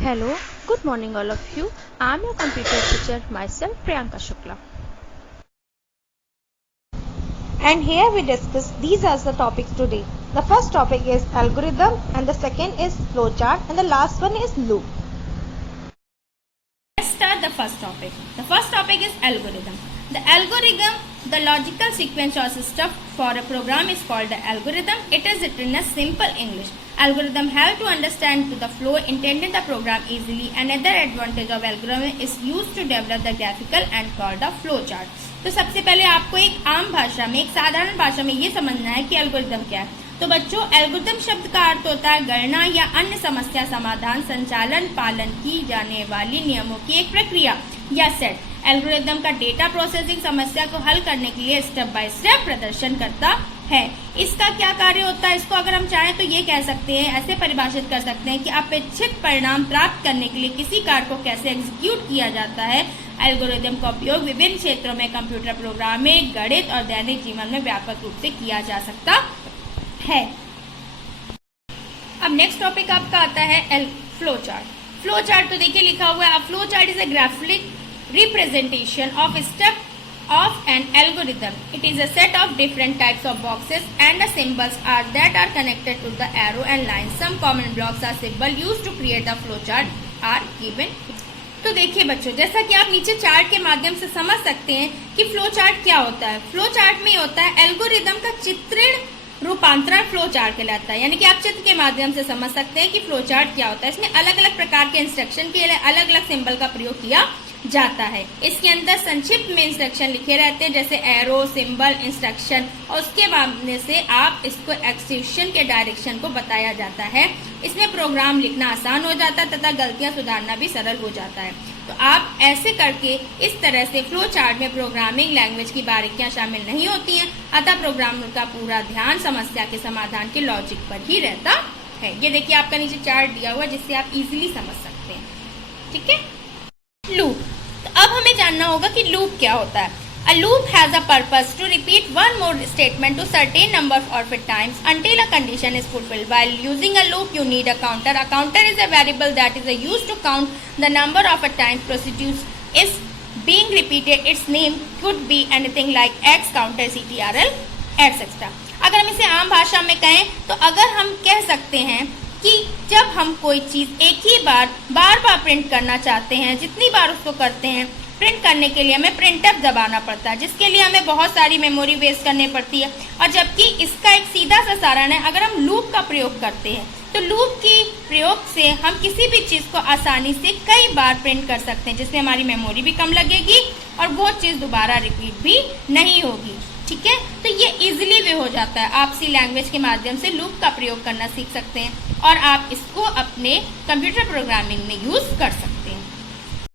Hello, good morning all of you. I am your computer teacher myself Priyanka Shukla. And here we discuss these are the topics today. The first topic is algorithm and the second is flowchart and the last one is loop. Let's start the first topic. The first topic is algorithm. The algorithm, the logical sequence or system for a program is called the algorithm. It is written in simple English. Algorithm help to understand the flow intended the program easily. Another advantage of algorithm is used to develop the graphical and called the flow chart. तो सबसे पहले आपको एक आम भाषा में, एक साधारण भाषा में ये समझना है कि एल्गोरिथम क्या है। तो बच्चों, एल्गोरिथम शब्द का अर्थ होता है गणना या अन्य समस्या समाधान, संचालन, पालन की जाने वाली नियमों की एक प्रक्रिया या सेट। एल्गोरिथम का डेटा प्रोसेसिंग समस्या को हल करने के लिए स्टेप बाय स्टेप प्रदर्शन करता है। इसका क्या कार्य होता है, इसको अगर हम चाहें तो ये कह सकते हैं, ऐसे परिभाषित कर सकते हैं कि अपेक्षित परिणाम प्राप्त करने के लिए किसी कार्य को कैसे एग्जीक्यूट किया जाता है। एल्गोरिथम का उपयोग विभिन्न क्षेत्रों में कंप्यूटर प्रोग्रामिंग, गणित और दैनिक जीवन में व्यापक रूप से किया जा सकता है। अब नेक्स्ट टॉपिक आपका आता है फ्लो चार्ट। फ्लो चार्ट तो देखिए लिखा हुआ है, flow chart is a graphic representation of a step of an algorithm. It is a set of different types of boxes and the symbols are that are connected to the arrow and lines. Some common blocks or symbol used to create the flow chart are given. तो देखिए बच्चों, जैसा कि आप नीचे chart के माध्यम से समझ सकते हैं कि फ्लो चार्ट क्या होता है। फ्लो चार्ट में होता है एल्गोरिदम का चित्रण रूपांतरण फ्लो चार्ट कहलाता है। यानी कि आप चित्र के माध्यम से समझ सकते हैं कि फ्लो चार्ट क्या होता है। इसमें अलग अलग प्रकार के इंस्ट्रक्शन के लिए अलग अलग सिंबल का प्रयोग किया जाता है। इसके अंदर संक्षिप्त में इंस्ट्रक्शन लिखे रहते हैं, जैसे एरो, सिंबल, इंस्ट्रक्शन, और उसके बाद से आप इसको एक्सेक्यूशन के डायरेक्शन को बताया जाता है। इसमें प्रोग्राम लिखना आसान हो जाता है तथा गलतियां सुधारना भी सरल हो जाता है। तो आप ऐसे करके इस तरह से फ्लो चार्ट में प्रोग्रामिंग लैंग्वेज की बारीकियां शामिल नहीं होती हैं, अतः प्रोग्रामर का पूरा ध्यान समस्या के समाधान के लॉजिक पर ही रहता है। ये देखिए आपका नीचे चार्ट दिया हुआ है जिससे आप इजीली समझ सकते हैं। ठीक है। लूप, तो अब हमें जानना होगा कि लूप क्या होता है। A loop has a purpose to repeat one more statement to certain number of times until a condition is fulfilled. While using a loop, you need a counter. A counter is a variable that is used to count the number of times procedures is being repeated. Its name could be anything like x, counter, ctrl, etc. अगर हम इसे आम भाषा में कहें तो अगर हम कह सकते हैं कि जब हम कोई चीज एक ही बार प्रिंट करना चाहते हैं, जितनी बार उसको करते हैं, प्रिंट करने के लिए हमें प्रिंटफ दबाना पड़ता है, जिसके लिए हमें बहुत सारी मेमोरी वेस्ट करनी पड़ती है। और जबकि इसका एक सीधा सा सारण है, अगर हम लूप का प्रयोग करते हैं तो लूप के प्रयोग से हम किसी भी चीज को आसानी से कई बार प्रिंट कर सकते हैं, जिससे हमारी मेमोरी भी कम लगेगी और वो चीज दोबारा रिपीट भी नहीं होगी। ठीक है। तो ये इजीली वे हो जाता है। आप सी लैंग्वेज के माध्यम से लूप का प्रयोग करना सीख सकते हैं और आप इसको अपने कंप्यूटर प्रोग्रामिंग में यूज कर सकते हैं।